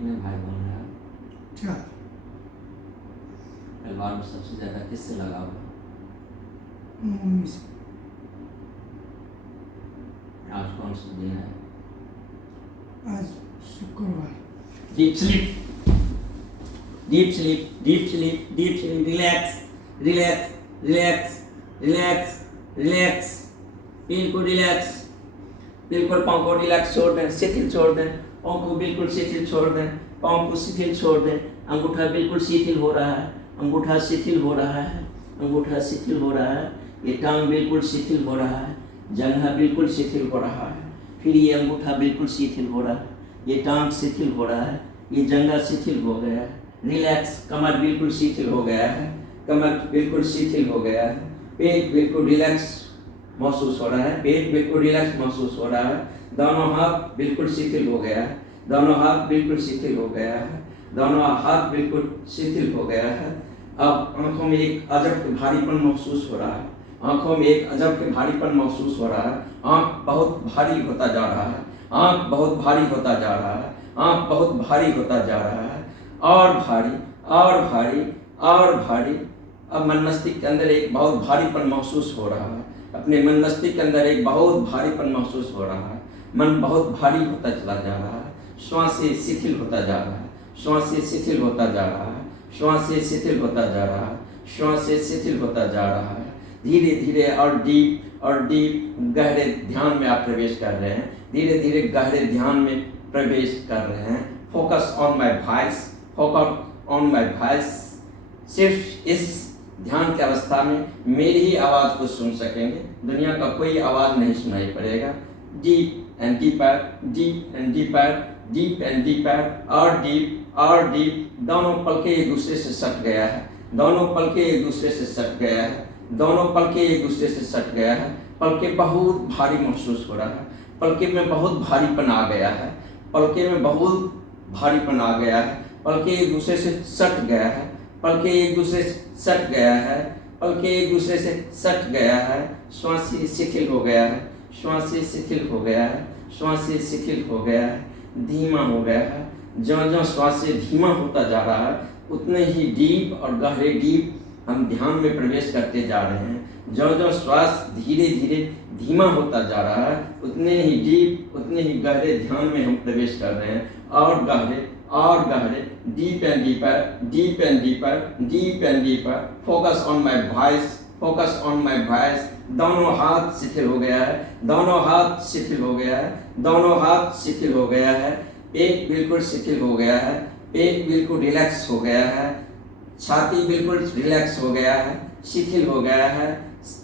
कितने भाई बहन हैं? क्या परिवार में सबसे ज्यादा किससे लगाव है? मम्मी से। आज कौन सा दिन है? आज शुक्रवार। Deep sleep, deep sleep, deep sleep, deep sleep, relax, relax, relax, relax, relax, बिल्कुल रिलैक्स, बिल्कुल पाँव को रिलैक्स छोड़ दें, शिथिल छोड़ दें, पाँव को बिल्कुल शिथिल छोड़ दें, पाँव को शिथिल छोड़ दें, अंगूठा बिल्कुल शिथिल हो रहा है, अंगूठा शिथिल हो रहा है, अंगूठा शिथिल हो रहा है, ये टांग बिल्कुल शिथिल हो रहा है, जंघा बिल्कुल शिथिल हो रहा है, फिर ये अंगूठा बिल्कुल शिथिल हो रहा है, ये टांग शिथिल हो रहा है, ये जंघा शिथिल हो गया है, रिलैक्स, कमर बिल्कुल शिथिल हो गया है, कमर बिल्कुल शिथिल हो गया है, पेट बिल्कुल रिलैक्स महसूस हो रहा है, पेट बिल्कुल रिलैक्स महसूस हो रहा है, दोनों हाथ बिल्कुल शिथिल हो गया है, दोनों हाथ बिल्कुल शिथिल हो गया है, दोनों हाथ बिल्कुल शिथिल हो गया है। अब आंखों में एक अजब के भारीपन महसूस हो रहा है, आंखों में एक अजब के भारीपन महसूस हो रहा है, आंख बहुत भारी होता जा रहा है, आंख बहुत भारी होता जा रहा है, आंख बहुत भारी होता जा रहा है, और भारी और भारी और भारी। अब मन मस्तिष्क के अंदर एक बहुत भारीपन महसूस हो रहा है, अपने मन मस्तिष्क के अंदर एक बहुत भारीपन महसूस हो रहा है, मन बहुत भारी होता चला जा रहा है, श्वासें शिथिल होता जा रहा है, श्वासें शिथिल होता जा रहा है, श्वासें शिथिल होता जा रहा है, श्वासें शिथिल होता जा रहा है। धीरे धीरे और डीप गहरे ध्यान में आप प्रवेश कर रहे हैं, धीरे धीरे गहरे ध्यान में प्रवेश कर रहे हैं। Focus on my voice, focus on my voice. सिर्फ इस ध्यान की अवस्था में मेरी ही आवाज़ को सुन सकेंगे, दुनिया का कोई आवाज़ नहीं सुनाई पड़ेगा। Deep and deeper, deep and deeper, deep and deeper, और डीप। दोनों पलके एक दूसरे से सट गया है, दोनों पलके एक दूसरे से सट गया है, दोनों पलके एक दूसरे से सट गया है। पलके बहुत भारी महसूस हो रहा है, पलके में बहुत भारीपन आ गया है, पलके में बहुत भारीपन आ गया है, पलके एक दूसरे से सट गया है, पलके एक दूसरे से सट गया है, पलके एक दूसरे से सट गया है। श्वास शिथिल हो गया है, श्वास शिथिल हो गया है, श्वास शिथिल हो गया है, धीमा हो गया है। ज्यों-ज्यों श्वास धीमा होता जा रहा है, उतने ही डीप और गहरे डीप हम ध्यान में प्रवेश करते जा रहे हैं। ज्यों-ज्यों श्वास धीरे धीरे धीमा होता जा रहा है, उतने ही डीप, उतने ही गहरे ध्यान में हम प्रवेश कर रहे हैं, और गहरे, deep and deeper, deep and deeper, deep and deeper. Focus on my voice, focus on my voice. दोनों हाथ शिथिल हो गया है, दोनों हाथ शिथिल हो गया है, दोनों हाथ शिथिल हो गया है, पेट बिल्कुल शिथिल हो गया है, पेट बिल्कुल रिलैक्स हो गया है, छाती बिल्कुल रिलैक्स हो गया है, शिथिल हो गया है,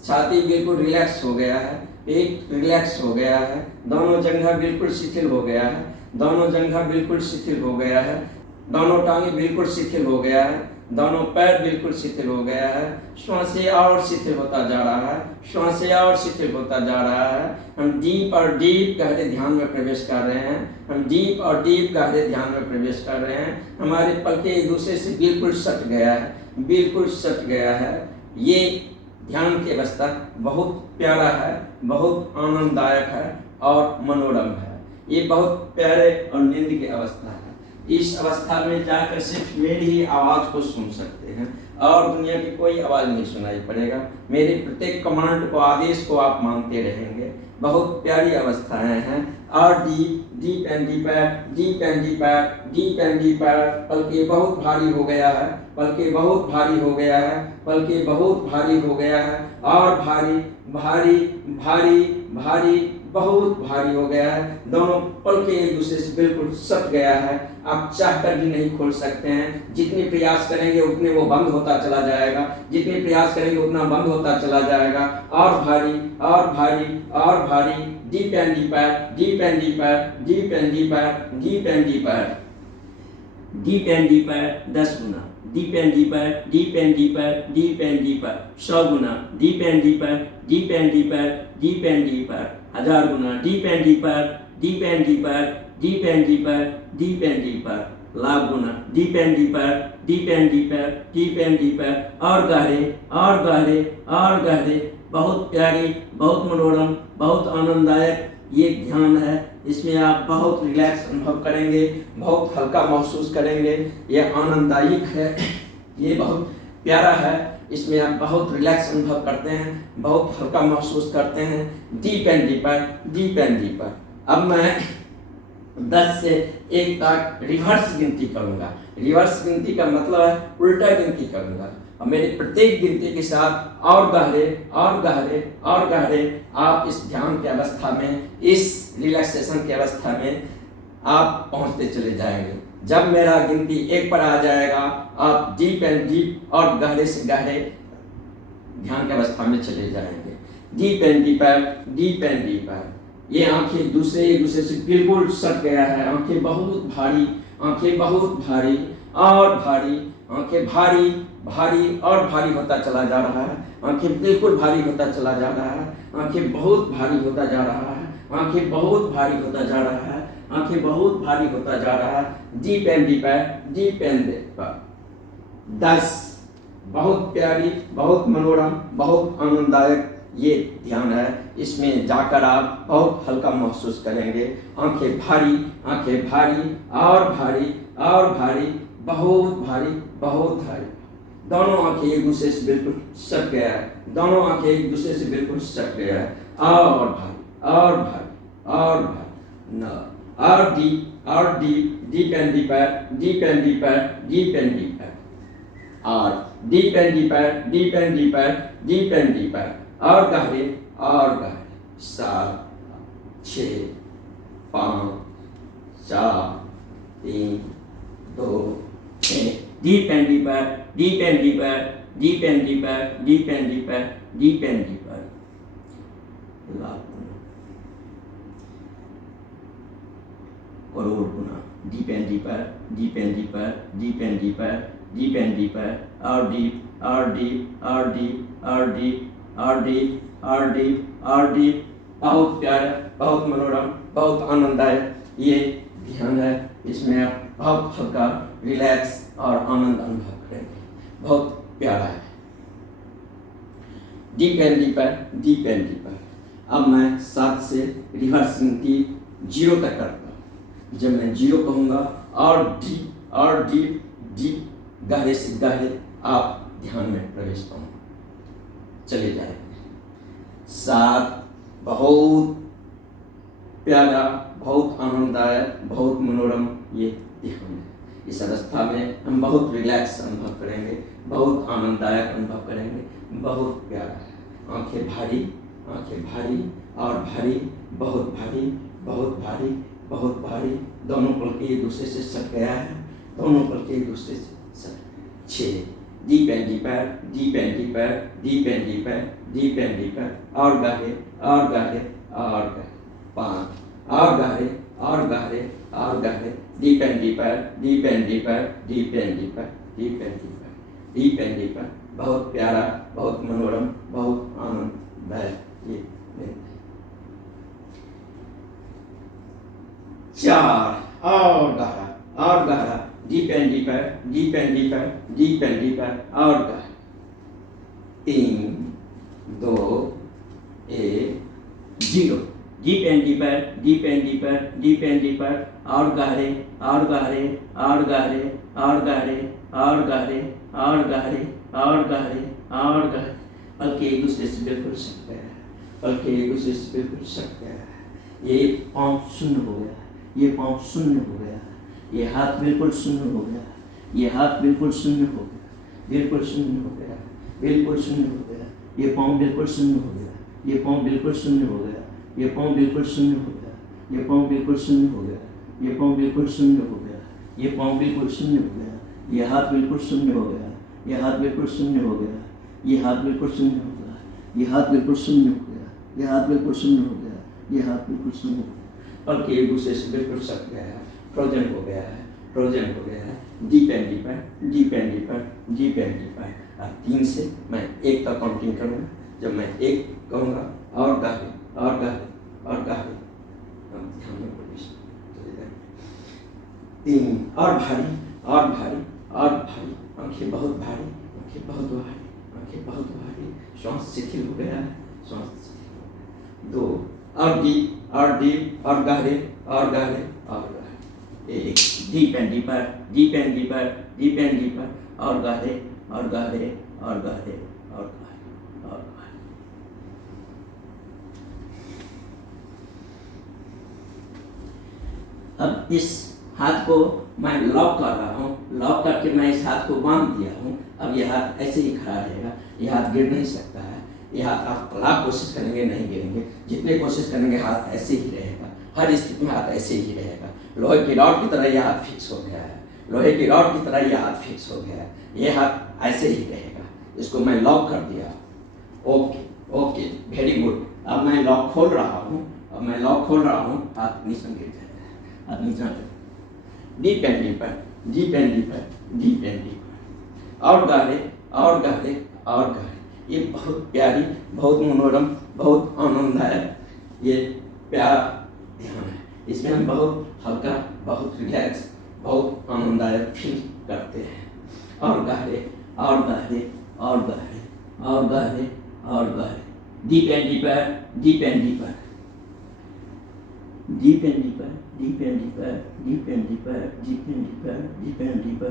छाती बिल्कुल रिलैक्स हो गया है, पेट रिलैक्स हो गया है, दोनों जंघा बिल्कुल शिथिल हो गया है, दोनों जंघा बिल्कुल शिथिल हो गया है, दोनों टांगे बिल्कुल शिथिल हो गया है, दोनों पैर बिल्कुल शिथिल हो गया है। श्वासें और शिथिल होता जा रहा है, श्वासें और शिथिल होता जा रहा है। हम डीप और डीप गहरे ध्यान में प्रवेश कर रहे हैं, हम डीप और डीप गहरे ध्यान में प्रवेश कर रहे हैं। हमारे पलके एक दूसरे से बिल्कुल सट गया है, बिल्कुल सट गया है। ये ध्यान की अवस्था बहुत प्यारा है, बहुत आनंददायक है और मनोरम है। ये बहुत प्यारे और नींद की अवस्था है। इस अवस्था में जाकर सिर्फ मेरी ही आवाज़ को सुन सकते हैं और दुनिया की कोई आवाज़ नहीं सुनाई पड़ेगा। मेरे प्रत्येक कमांड को, आदेश को आप मानते रहेंगे। बहुत प्यारी अवस्थाएं हैं। और deep and deeper, deep and deeper, deep and deeper. पलके बहुत भारी हो गया है, पलके बहुत भारी हो गया है, पलके बहुत भारी हो गया है, और भारी भारी भारी भारी, बहुत भारी हो गया है। दोनों पलके एक दूसरे से बिल्कुल सट गया है। आप चाहकर भी नहीं खोल सकते हैं। जितने प्रयास करेंगे उतने वो बंद होता चला जाएगा, जितने प्रयास करेंगे उतना बंद होता चला जाएगा। और भारी और भारी और भारी। Deep and deeper, deep and deeper, deep and deeper, deep and deeper, deep and deeper 10 Guna. Deep and deeper, deep and deeper, deep and deeper 100 Guna. Deep and deeper, deep and deeper, deep and deeper 1000 Guna. Deep and deeper, deep and deeper, deep and deeper, deep and deeper lakh Guna. Deep and deeper, deep and deeper, deep and deeper और गहरे और गहरे और गहरे। बहुत प्यारी, बहुत मनोरम, बहुत आनंददायक ये ध्यान है, इसमें आप बहुत रिलैक्स अनुभव करेंगे, बहुत हल्का महसूस करेंगे। ये आनंददायक है, ये बहुत प्यारा है, इसमें आप बहुत रिलैक्स अनुभव करते हैं, बहुत हल्का महसूस करते हैं। Deep and deeper, deep and deeper. अब मैं 10 से 1 तक रिवर्स गिनती करूंगा। रिवर्स गिनती का मतलब है उल्टा गिनती करूंगा, और मेरी प्रत्येक गिनती के साथ और गहरे और गहरे और गहरे आप इस ध्यान की अवस्था में, इस रिलैक्सेशन की अवस्था में आप पहुंचते चले जाएंगे। जब मेरा गिनती 1 पर आ जाएगा, आप डीप एंड डीप और गहरे से गहरे ध्यान की अवस्था में चले जाएंगे। Deep and deeper, deep and deeper. ये आंखें एक दूसरे से बिल्कुल सट गया है। आंखें बहुत भारी, आंखें बहुत भारी और भारी, आंखें भारी भारी और भारी होता चला जा रहा है। आंखें बिल्कुल भारी होता चला जा रहा है। आंखें बहुत भारी होता जा रहा है। आंखें बहुत भारी होता जा रहा है। आंखें बहुत भारी होता जा रहा है। Deep and deeper, deep and deeper. 10 बहुत प्यारी, बहुत मनोरम, बहुत आनंददायक ये ध्यान है। इसमें जाकर आप बहुत हल्का महसूस करेंगे। आंखें भारी, आंखें भारी और भारी और भारी, बहुत भारी, बहुत भारी। दोनों आंखें एक दूसरे से बिल्कुल सट गया है। दोनों आंखें एक दूसरे से बिल्कुल सट गया है। और भारी और भारी और भारी न और डीप और deep, deep and deeper, deep and deeper, deep and deeper. और deep and deeper, deep and deeper, deep and deeper. और गहरे और गहरे। 7, 6, 5, 4, 3, 2, 1। Deep and deeper, deep and deeper, deep and deeper, deep and deeper, deep and deeper. Crore Guna. Deep and deeper, deep and deeper, deep and deeper, deep and deeper. और deep और deep और deep और deep और deep और deep और deep. बहुत प्यारा, बहुत मनोरम, बहुत आनंददायक ये ध्यान है। इसमें आप बहुत हल्का, रिलैक्स और आनंद अनुभव करेंगे। बहुत प्यारा है। Deep and deeper, deep and deeper. अब मैं 7 से रिवर्स गिनती 0 तक करता हूँ। जब मैं 0 कहूँगा और डीप डीप गहरे से गहरे आप ध्यान में प्रवेश पाऊंगा, चले जाएंगे। 7 बहुत प्यारा, बहुत आनंददायक, बहुत मनोरम ये ध्यान है। इस अवस्था में हम बहुत रिलैक्स अनुभव करेंगे, बहुत आनंददायक अनुभव करेंगे, बहुत प्यारा है। आंखें भारी, आंखें भारी और भारी, बहुत भारी, बहुत भारी, बहुत भारी। दोनों पलकें एक दूसरे से सट गया है। दोनों पलकें एक दूसरे से सट। 6 deep and deeper, deep and deeper, deep and deeper, deep and deeper. और गहरे और गहरे और गहरे। 5 और गहरे और गहरे और गहरे। Deep and deeper, deep and deeper, deep and deeper, deep and deeper, deep and deeper. बहुत प्यारा, बहुत मनोरम, बहुत आनंददायक ये। 4 और गहरा, deep and deeper, deep and deeper, deep and deeper और गहरा। 3, 2, 1, 0। Deep and deeper, deep and deeper, deep and deeper. और गहरे और गहरे और गहरे और गहरे और गहरे और गहरे और गहरे और गहरे। पलके एक दूसरे से बिल्कुल सट गया है। पलके एक दूसरे से बिल्कुल सट गया है। ये पाँव शून्य हो गया है। ये पाँव शून्य हो गया है। ये हाथ बिल्कुल शून्य हो गया है। ये हाथ बिल्कुल शून्य हो गया, बिल्कुल शून्य हो गया, बिल्कुल शून्य हो गया। ये पाँव बिल्कुल शून्य हो गया। ये पाँव बिल्कुल शून्य हो गया। ये पाँव बिल्कुल शून्य हो गया। ये पाँव बिल्कुल शून्य हो गया। ये पाँव बिल्कुल शून्य हो गया। ये पाँव बिल्कुल शून्य हो गया। ये हाथ बिल्कुल शून्य हो गया। ये हाथ बिल्कुल शून्य हो गया। ये हाथ बिल्कुल शून्य हो गया। ये हाथ बिल्कुल शून्य हो गया। ये हाथ बिल्कुल शून्य हो गया। ये हाथ बिल्कुल शून्य हो गया। और एक दूसरे से बिल्कुल सट गया है। फ्रोजन हो गया है। फ्रोजन हो गया है। Deep and deeper, deep and deeper, deep and deeper. अब 3 से मैं 1 तक काउंटिंग करूँगा। जब मैं 1 कहूँगा और गहरे और गहरे और गहरे हम ध्यान में प्रवेश करेंगे। 3 और भारी और भारी और भारी। आंखें बहुत भारी, आंखें बहुत भारी, आंखें बहुत भारी। श्वास शिथिल हो गया है। श्वास शिथिल हो गया। 2 और डीप और डीप और गहरे और गहरे और गहरे, एक deep and deeper, deep and deeper, deep and deeper और गहरे और गहरे और गहरे और गहरे और गहरे। अब इस हाथ को मैं लॉक कर रहा हूँ, लॉक करके मैं इस हाथ को बांध दिया हूँ। अब यह हाथ ऐसे ही खड़ा रहेगा, यह हाथ गिर नहीं सकता है। यह हाथ आप लाख कोशिश करेंगे नहीं गिरेंगे, जितने कोशिश करेंगे हाथ ऐसे ही रहेगा, हर स्थिति में हाथ ऐसे ही रहेगा। लोहे की रॉड की तरह यह हाथ फिक्स हो गया है, लोहे की रॉड की तरह यह हाथ फिक्स हो गया है। यह हाथ ऐसे ही रहेगा। इसको मैं लॉक कर दिया। Okay okay, very good. अब मैं लॉक खोल रहा हूँ, अब मैं लॉक खोल रहा हूँ, हाथ नीचे गिर जाएगा, हाथ नीचे deep and deeper, deep and deeper, deep and deeper और गहरे और गहरे और गहरे। ये बहुत प्यारी, बहुत मनोरम, बहुत आनंददायक ये प्यारा ध्यान है। इसमें हम बहुत हल्का, बहुत रिलैक्स, बहुत आनंददायक फील करते हैं। और गहरे और गहरे और गहरे और गहरे और गहरे, deep and deeper, deep and deeper, deep and deeper, deep and deeper, deep and deeper, deep and deeper, deep and deeper,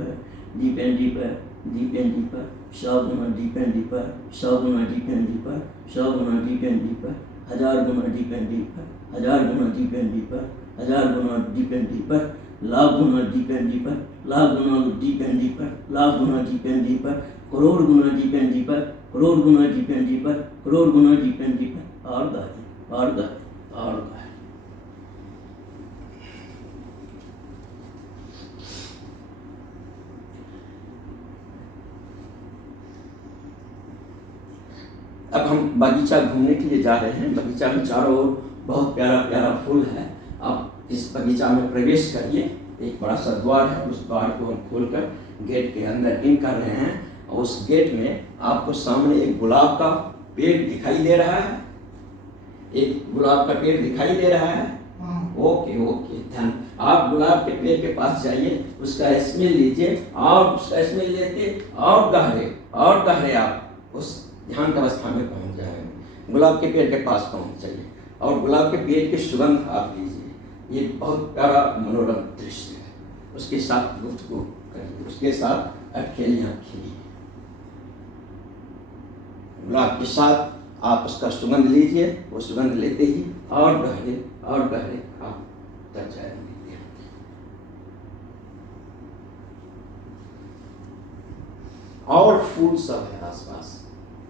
deep and deeper, deep and deeper, 100 Guna deep and deeper, 100 Guna deep and deeper, 100 Guna deep and deeper, 1000 Guna deep and deeper, 1000 Guna deep and deeper, 1000 Guna deep and deeper, lakh Guna deep and deeper, lakh Guna deep and deeper, lakh Guna deep and deeper, crore Guna deep and deeper, crore Guna deep and deeper, crore Guna deep and deeper और गहरे और गहरे और गहरे। अब हम बगीचा घूमने के लिए जा रहे हैं। बगीचा में चारों ओर बहुत प्यारा प्यारा फूल है। अब इस बगीचा में प्रवेश करिए। एक बड़ा सा द्वार है, उस द्वार को हम खोलकर गेट के अंदर इन कर रहे हैं। और उस गेट में आपको सामने एक गुलाब का पेड़ दिखाई दे रहा है, एक गुलाब का पेड़ दिखाई दे रहा है। ओके ओके, ध्यान। आप गुलाब के पेड़ के पास जाइए, उसका स्मेल लीजिए और उसका स्मेल लेते और गहरे आप उस ध्यान की अवस्था में पहुंच जाएंगे। गुलाब के पेड़ के पास पहुंच जाइए और गुलाब के पेड़ की सुगंध आप लीजिए। ये बहुत प्यारा मनोरम दृश्य है। उसके साथ गुफ्तगू करिए, उसके साथ अकेलियाँ खिलिए। गुलाब के साथ आप उसका सुगंध लीजिए, वो सुगंध लेते ही और गहरे आप तक जाएंगे। और फूल सब है आसपास।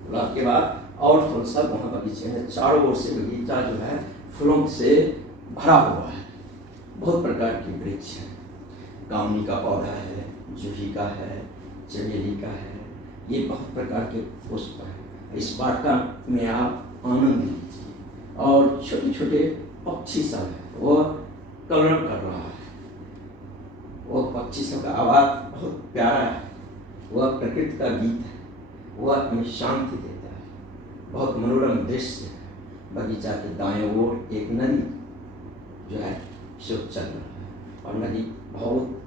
गुलाब के बाद और फूल सब वहाँ बगीचे में, चारों ओर से बगीचा जो है फूलों से भरा हुआ है। बहुत प्रकार के वृक्ष हैं। कामनी का पौधा है, जूही का है, चमेली का है, ये बहुत प्रकार के पुष्प हैं। इस वाटिका में आप आनंद लीजिए। और छोटे छोटे पक्षी सब है, वो कलरव कर रहा है। वो पक्षी सब का आवाज़ बहुत प्यारा है। वह प्रकृति का गीत है, वह हमें शांति देता है। बहुत मनोरम दृश्य है। बगीचा के दाएं ओर एक नदी जो है सो चल रहा है। और नदी बहुत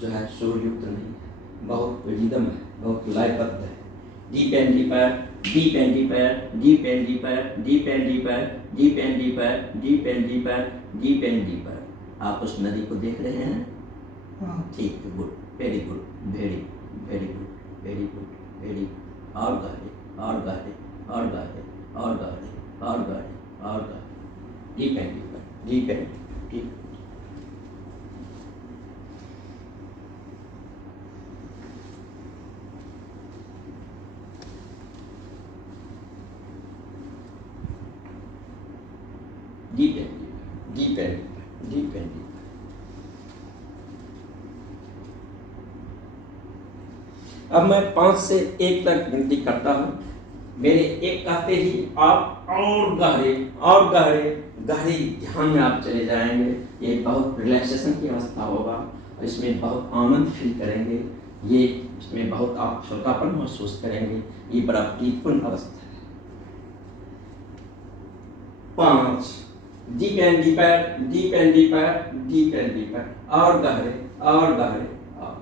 जो है शोरयुक्त नहीं है, बहुत रिदम है, बहुत लयबद्ध है। Deep and deeper, deep and deeper, deep and deeper, deep and deeper, deep and deeper, deep and deeper, deep and deeper. आप उस नदी को देख रहे हैं? ठीक है, good, very good, very very good, very good, very good. और गहरे और गहरे और गहरे और गहरे और गहरे और गहरे, deep and deeper, deep and deep. Deep and deeper, deep and deeper, deep and deeper. अब मैं 5 से 1 तक गिनती करता हूँ। मेरे 1 कहते ही आप और गहरे गहरे ध्यान में आप चले जाएंगे। ये बहुत रिलैक्सेशन की अवस्था होगा और इसमें बहुत आनंद फील करेंगे। ये इसमें बहुत आप हल्कापन महसूस करेंगे। ये बड़ा पीसफुल अवस्था है। 5, deep and deeper, deep and deeper, deep and deeper और गहरे और गहरे और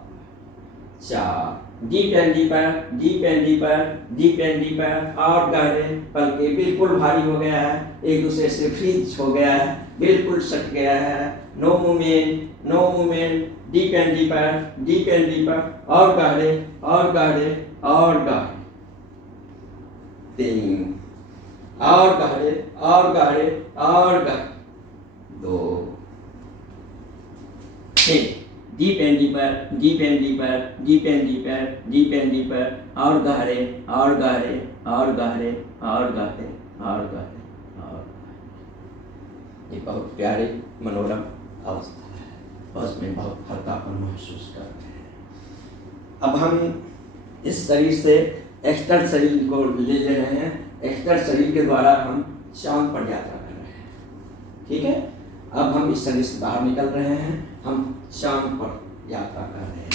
4, deep and deeper, deep and deeper, deep and deeper, और गहरे पलके, बिल्कुल भारी हो गया है, एक दूसरे से फ्रीज हो गया है, बिल्कुल सट गया है, no movement, no movement, deep and deeper, deep and deeper, और गहरे और गहरे और गहरे, 3 और गहरे और गहरे और गहरे, 2 3 deep and deeper, deep and deeper, deep and deeper, deep and deeper, और गहरे और गहरे और गहरे और गहरे और गहरे और गहरे। ये बहुत प्यारी मनोरम अवस्था है और उसमें बहुत हल्कापन महसूस करते हैं। अब हम इस शरीर से एक्सटर्नल शरीर को ले रहे हैं, एक्सटर्नल शरीर के द्वारा हम चांद पर यात्रा कर रहे हैं। ठीक है, अब हम इस शरीर से बाहर निकल रहे हैं, हम चांद पर यात्रा कर रहे हैं।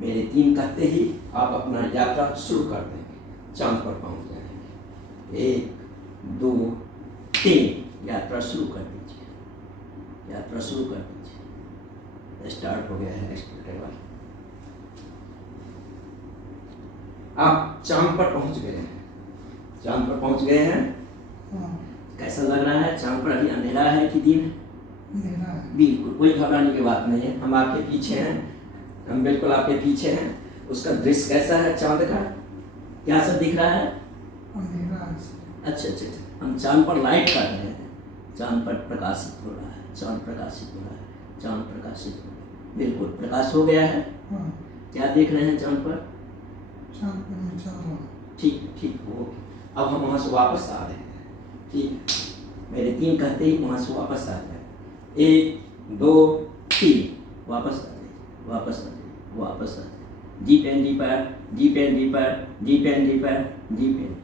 मेरे 3 कहते ही आप अपना यात्रा शुरू कर देंगे, चांद पर पहुंच जाएंगे। 1 2 3 यात्रा शुरू कर दीजिए, यात्रा शुरू कर दीजिए। स्टार्ट हो गया है एक्सपेक्टेबल। आप चांद पर पहुंच गए हैं, चांद पर पहुंच गए हैं। कैसा लग रहा है? चांद पर अभी अंधेरा है कि दिन है? बिल्कुल कोई घबराने की बात नहीं है, हम आपके पीछे हैं, हम बिल्कुल आपके पीछे हैं। उसका दृश्य कैसा है चांद का? क्या सब दिख रहा है? अच्छा, हम चांद पर लाइट कर रहे हैं, चांद पर प्रकाशित हो रहा है, चांद प्रकाशित हो रहा है, चांद प्रकाशित हो रहा है, बिल्कुल प्रकाश हो गया है। क्या देख रहे हैं चांद पर? ठीक ठीक हो। अब हम वहाँ से वापस आ रहे हैं। ठीक, मेरे 3 कहते ही वहाँ से वापस आ जाए। 1 2 3 वापस आ जाए, वापस आ जाए, वापस आ जाए। Deep and deeper, deep and deeper, deep and deeper, deep and.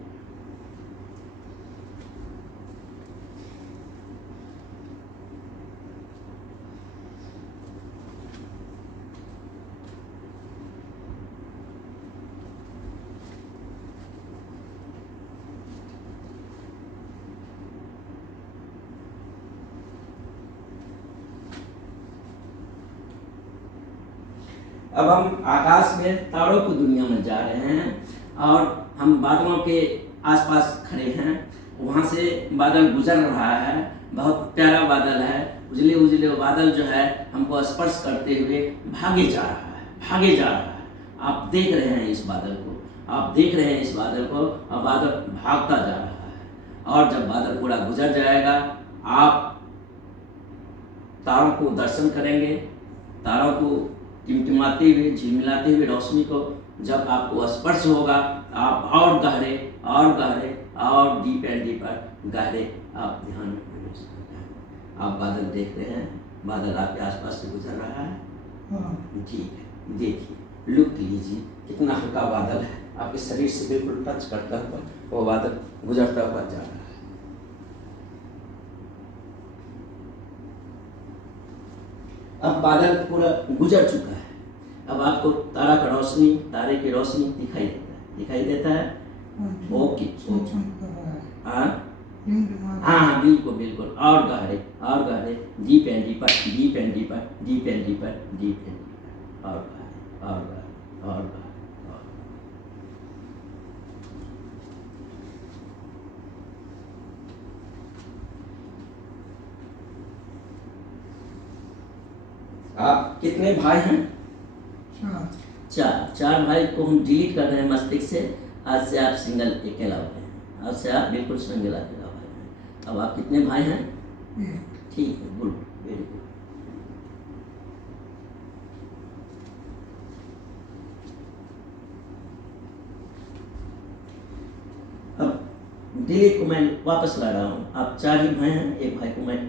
अब हम आकाश में तारों की दुनिया में जा रहे हैं और हम बादलों के आसपास खड़े हैं। वहाँ से बादल गुजर रहा है, बहुत प्यारा बादल है, उजले उजले बादल जो है हमको स्पर्श करते हुए भागे जा रहा है, भागे जा रहा है। आप देख रहे हैं इस बादल को, आप देख रहे हैं इस बादल को, और बादल भागता जा रहा है। और जब बादल पूरा गुजर जाएगा, आप तारों को दर्शन करेंगे, तारों को टिमटिमाते हुए, झिलमिलाते हुए रोशनी को जब आपको स्पर्श होगा, आप और गहरे और गहरे और डीप एंड डीपर गहरे आप ध्यान में प्रवेश करते हैं। आप बादल देख रहे हैं, बादल आपके आसपास से गुजर रहा है। ठीक है, देखिए, लुक लीजिए, कितना हल्का बादल है, आपके शरीर से बिल्कुल टच करता हुआ वो बादल गुजरता हुआ जा रहा है। अब बादल पूरा गुजर चुका है, अब आपको तारा का रोशनी, तारे की रोशनी दिखाई देता है, दिखाई देता है। ओके, हाँ हाँ, बिल्कुल बिल्कुल, और गहरे और गहरे, deep and deeper, deep and deeper, deep and deeper, deep and deeper, और गहरे और गहरे और गहरे। आप कितने भाई हैं? 4 भाई को हम डिलीट कर रहे हैं मस्तिष्क से। आज से आप सिंगल अकेला भाई हैं, आज से आप बिल्कुल सिंगल अकेला भाई हैं। अब आप कितने भाई हैं? ठीक है, गुड, वेरी गुड। अब डिलीट को मैं वापस ला रहा हूँ। आप 4 ही भाई हैं, एक भाई को मैं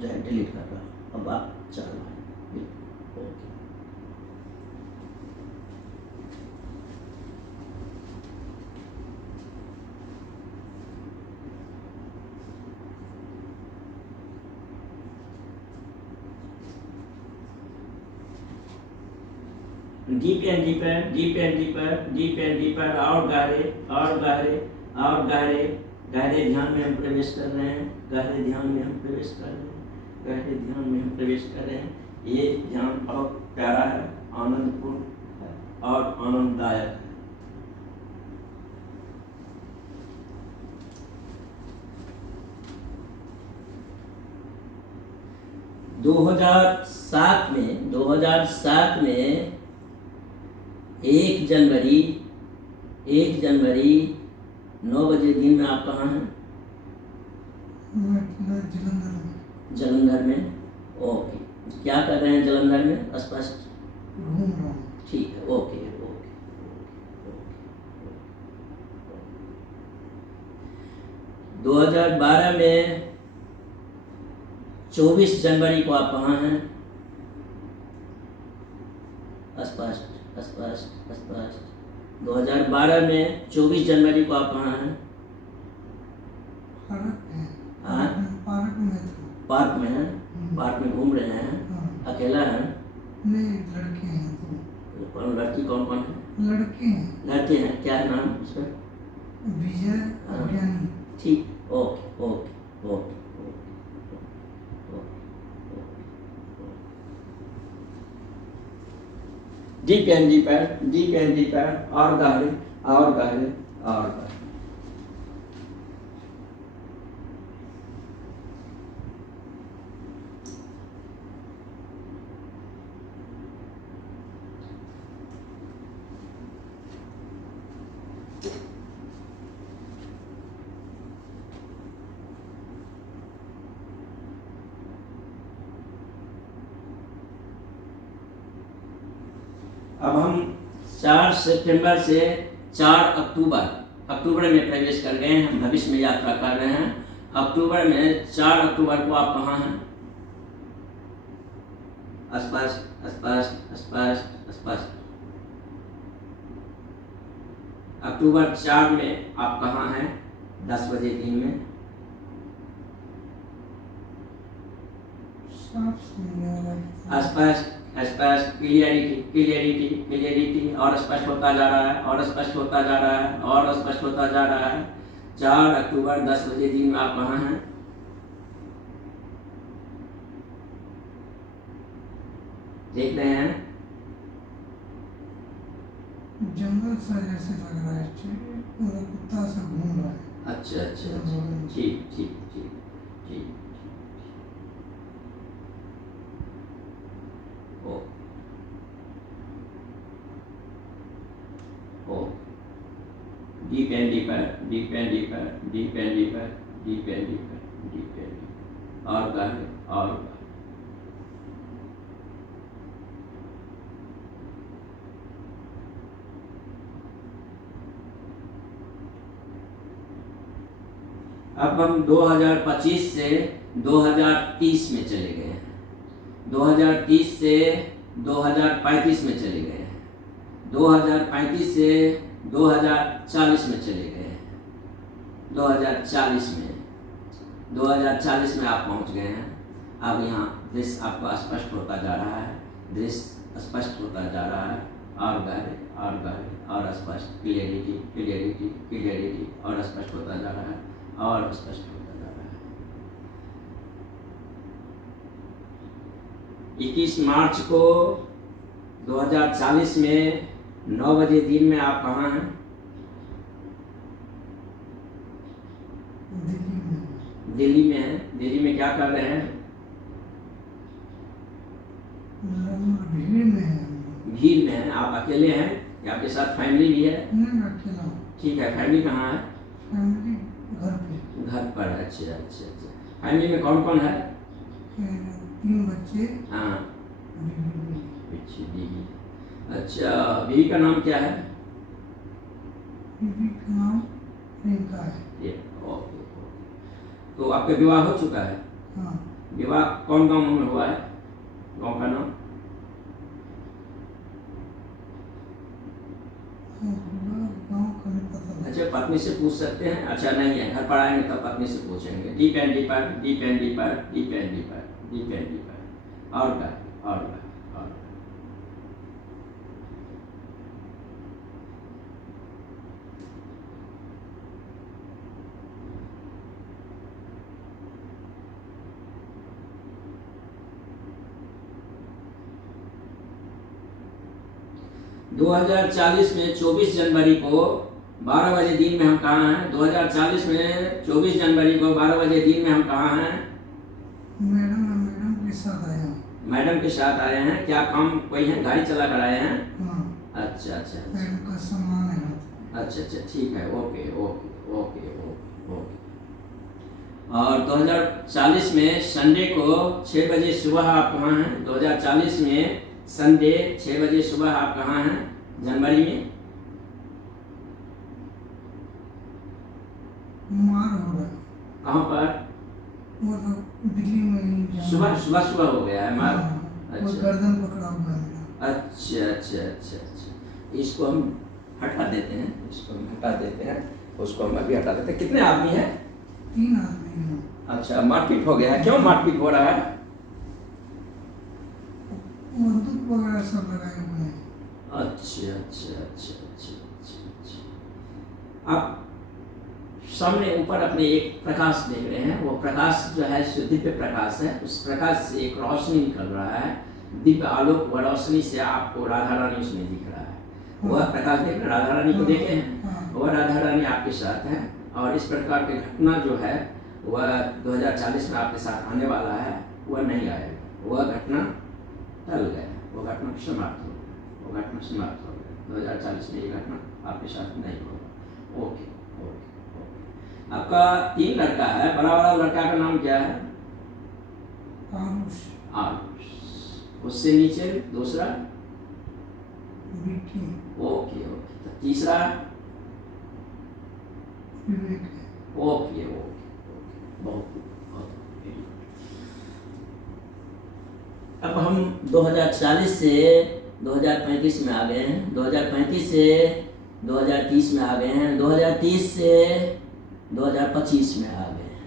जो है डिलीट कर रहा हूँ। अब आप 4 भाई। Deep and deeper, deep and deeper, deep and deeper, और गहरे और गहरे और गहरे, गहरे ध्यान में हम प्रवेश कर रहे हैं, गहरे ध्यान में हम प्रवेश कर रहे हैं, गहरे ध्यान में हम प्रवेश कर रहे हैं। ये ध्यान बहुत प्यारा है, आनंदपूर्ण है और आनंददायक है। दो हजार सात में 1 जनवरी 9 बजे दिन में आप कहाँ हैं? मैं जलंधर में जलंधर में। ओके, क्या कर रहे हैं जलंधर में? स्पष्ट। घूम रहा हूँ। ठीक है, ओके ओके। 2012 में 24 जनवरी को आप कहाँ हैं? स्पष्ट स्पष्ट स्पष्ट। 2012 में 24 जनवरी को आप कहाँ हैं? हाँ, पार्क में था। पार्क में हैं। पार्क में घूम रहे हैं। हाँ। अकेला है? नहीं, लड़के हैं दो। कौन लड़की कौन कौन है? लड़के हैं। लड़के हैं, क्या है नाम उसका? विजय और ज्ञानी। ठीक, okay okay okay. Deep and deeper, deep and deeper, और गहरे और गहरे और गहरे। अब हम 4 सितंबर से 4 अक्टूबर में प्रवेश कर गए हैं। हम भविष्य में यात्रा कर रहे हैं। अक्टूबर में 4 अक्टूबर को आप कहाँ हैं? स्पष्ट स्पष्ट स्पष्ट स्पष्ट। अक्टूबर 4 में आप कहाँ हैं? 10 बजे दिन में। स्पष्ट स्पष्ट, क्लियरिटी क्लियरिटी क्लियरिटी, और स्पष्ट होता जा रहा है और स्पष्ट होता जा रहा है और स्पष्ट होता जा रहा है। 4 अक्टूबर 10 बजे दिन में आप कहाँ हैं? देख रहे हैं? जंगल सा जैसे लग रहा है, कुत्ता सा घूम रहा है। अच्छा अच्छा अच्छा, ठीक ठीक ठीक ठीक। ओ ओ, deep and deeper, deep and deeper, deep and deeper, deep and deeper, deep and deeper, और गहरे और गहरे। अब हम 2025 से 2030 में चले गए हैं। 2030 से 2035 में चले गए हैं। 2035 से 2040 में चले गए हैं। 2040 में आप पहुंच गए हैं। अब यहाँ दृश्य आपको स्पष्ट होता जा रहा है। दृश्य स्पष्ट होता जा रहा है, और गहरे और गहरे और स्पष्ट, क्लियरिटी क्लियरिटी क्लियरिटी, और स्पष्ट होता जा रहा है और स्पष्ट होता जा रहा है। 21 मार्च को 2040 में 9 बजे दिन में आप कहाँ हैं? दिल्ली में हैं। दिल्ली में क्या कर रहे हैं? भीड़ में है। भीड़ में हैं। आप अकेले हैं या आपके साथ फैमिली भी है? नहीं, मैं अकेला हूँ। ठीक है, फैमिली कहाँ है? फैमिली घर पे। घर पर है। अच्छा अच्छा अच्छा। फैमिली में कौन कौन है? 3 बच्चे। हाँ, बीवी। अच्छी बीवी। अच्छा, बीवी का नाम क्या है? बीवी का नाम प्रियंका है। ये ओके ओके। तो आपका विवाह हो चुका है? हाँ। विवाह कौन गांव में हुआ है? गांव का नाम? गाँव का नहीं पता। अच्छा, पत्नी से पूछ सकते हैं? अच्छा, नहीं है, घर पर आएंगे तब पत्नी से पूछेंगे। Deep and deeper, deep and deeper, deep and deeper, deep and deeper, और क्या और क्या और क्या। 2040 में 24 जनवरी को 12 बजे दिन में हम कहाँ हैं? 2040 में 24 जनवरी को 12 बजे दिन में हम कहाँ हैं? मैडम के साथ आया हूँ। मैडम के साथ आए हैं। क्या काम कोई है? गाड़ी चला कर आए हैं? हाँ, अच्छा अच्छा अच्छा मैडम का सामान है। अच्छा अच्छा, ठीक है, okay okay okay okay okay. और 2040 में संडे को 6 बजे सुबह आप कहाँ हैं? 2040 में संडे 6 बजे सुबह आप कहाँ हैं जनवरी में? मार हो रहा। कहाँ पर? वो तो दिल्ली में ही जाना। सुबह सुबह सुबह हो गया है मार? हाँ, वो अच्छा गर्दन पकड़ा हुआ है मेरा। अच्छा अच्छा अच्छा अच्छा, इसको हम हटा देते हैं, इसको हम हटा देते हैं, उसको हम अभी हटा देते हैं। कितने आदमी हैं? 3 आदमी हैं। अच्छा, मारपीट हो गया है। क्यों मारपीट हो रहा है? बंदूक वगैरह सब लगाए हुए हैं। अच्छा अच्छा अच्छा अच्छा अच्छा अच्छा। आप सामने ऊपर अपने एक प्रकाश देख रहे हैं। वो प्रकाश जो है सो दिव्य प्रकाश है। उस प्रकाश से एक रोशनी निकल रहा है, दिव्य आलोक व रोशनी से आपको राधा रानी उसमें दिख रहा है। वह प्रकाश देख रहे, राधा रानी को देखे हैं? वह राधा रानी आपके साथ है। और इस प्रकार की घटना जो है वह 2040 में आपके साथ आने वाला है, वह नहीं आएगा। वह घटना टल गया, वो घटना समाप्त हो गई, वो घटना समाप्त हो गई। 2040 में ये घटना आपके साथ नहीं होगा। Okay okay okay. आपका 3 लड़का है। बड़ा वाला लड़का का नाम क्या है? आरुष, आरुष। उससे नीचे दूसरा? Vicky, okay okay. तो तीसरा? विवेक है। ओके ओके ओके, बहुत बहुत very good। अब हम 2040 से 2035 में आ गए हैं, 2035 से 2030 में आ गए हैं, 2030 से 2025 में आ गए हैं।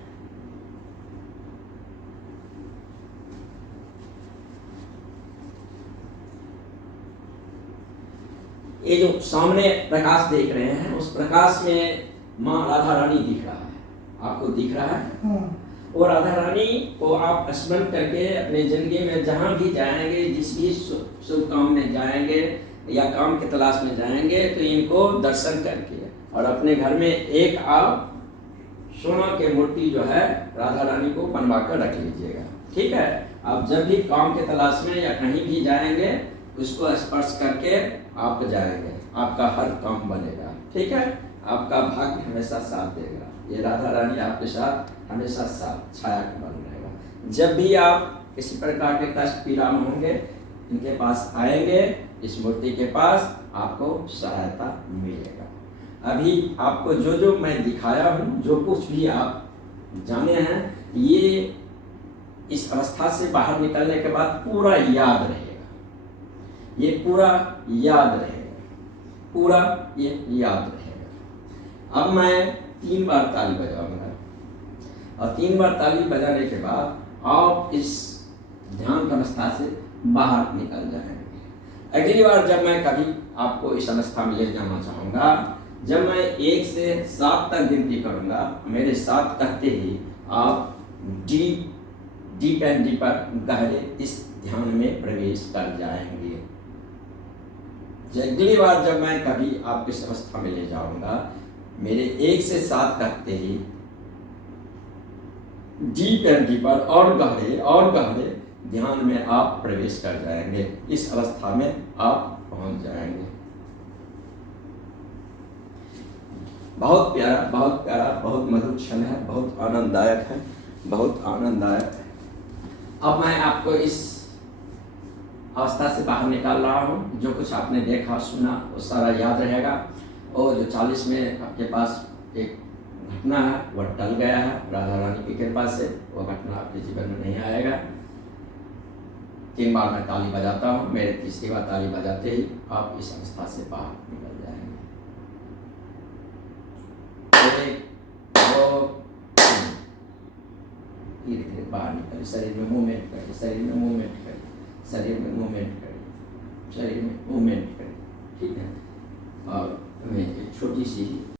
ये जो सामने प्रकाश देख रहे हैं, उस प्रकाश में माँ राधा रानी दिख रहा है, आपको दिख रहा है। हाँ, और राधा रानी को आप स्मरण करके अपने जिंदगी में जहाँ भी जाएंगे, जिस भी शुभ काम में जाएंगे या काम की तलाश में जाएंगे, तो इनको दर्शन करके और अपने घर में एक आप सोना के मूर्ति जो है राधा रानी को बनवा कर रख लीजिएगा। ठीक है? आप जब भी काम के तलाश में या कहीं भी जाएंगे, उसको स्पर्श करके आप जाएंगे, आपका हर काम बनेगा। ठीक है? आपका भाग्य हमेशा साथ देगा। ये राधा रानी आपके साथ हमेशा साथ छाया के बन रहेगा। जब भी आप किसी प्रकार के कष्ट पीड़ा में होंगे, इनके पास आएंगे, इस मूर्ति के पास आपको सहायता मिलेगा। अभी आपको जो जो मैं दिखाया हूँ, जो कुछ भी आप जाने हैं, ये इस अवस्था से बाहर निकलने के बाद पूरा याद रहेगा। ये पूरा याद रहेगा, पूरा ये याद रहेगा। अब मैं 3 बार ताली बजाऊंगा और 3 बार ताली बजाने के बाद आप इस ध्यान की अवस्था से बाहर निकल जाएंगे। अगली बार जब मैं कभी आपको इस अवस्था में ले जाना चाहूँगा, जब मैं 1 से 7 तक गिनती करूँगा, मेरे साथ कहते ही आप डीप एंड डीपर गहरे इस ध्यान में प्रवेश कर जाएंगे। अगली बार जब मैं कभी आपको इस अवस्था में ले जाऊँगा, मेरे 1 से 7 कहते ही डीप एंड डीपर और गहरे ध्यान में आप प्रवेश कर जाएंगे। इस अवस्था में आप पहुंच जाएंगे। बहुत प्यारा, बहुत प्यारा, बहुत मधुर क्षण है, बहुत आनंददायक है, बहुत आनंददायक है। अब मैं आपको इस अवस्था से बाहर निकाल रहा हूँ। जो कुछ आपने देखा सुना वो सारा याद रहेगा। और जो 40 में आपके पास एक घटना है वह टल गया है राधा रानी की कृपा से, वह घटना आपके जीवन में नहीं आएगा। 3 बार मैं ताली बजाता हूँ, मेरे तीसरी बार ताली बजाते ही आप इस अवस्था से बाहर निकल जाएंगे। 1 2 3, धीरे धीरे बाहर निकले। शरीर में मूवमेंट करिए, शरीर में मूवमेंट करिए, शरीर में मूवमेंट करिए, शरीर में मूवमेंट करिए। ठीक है? और हमें एक छोटी सी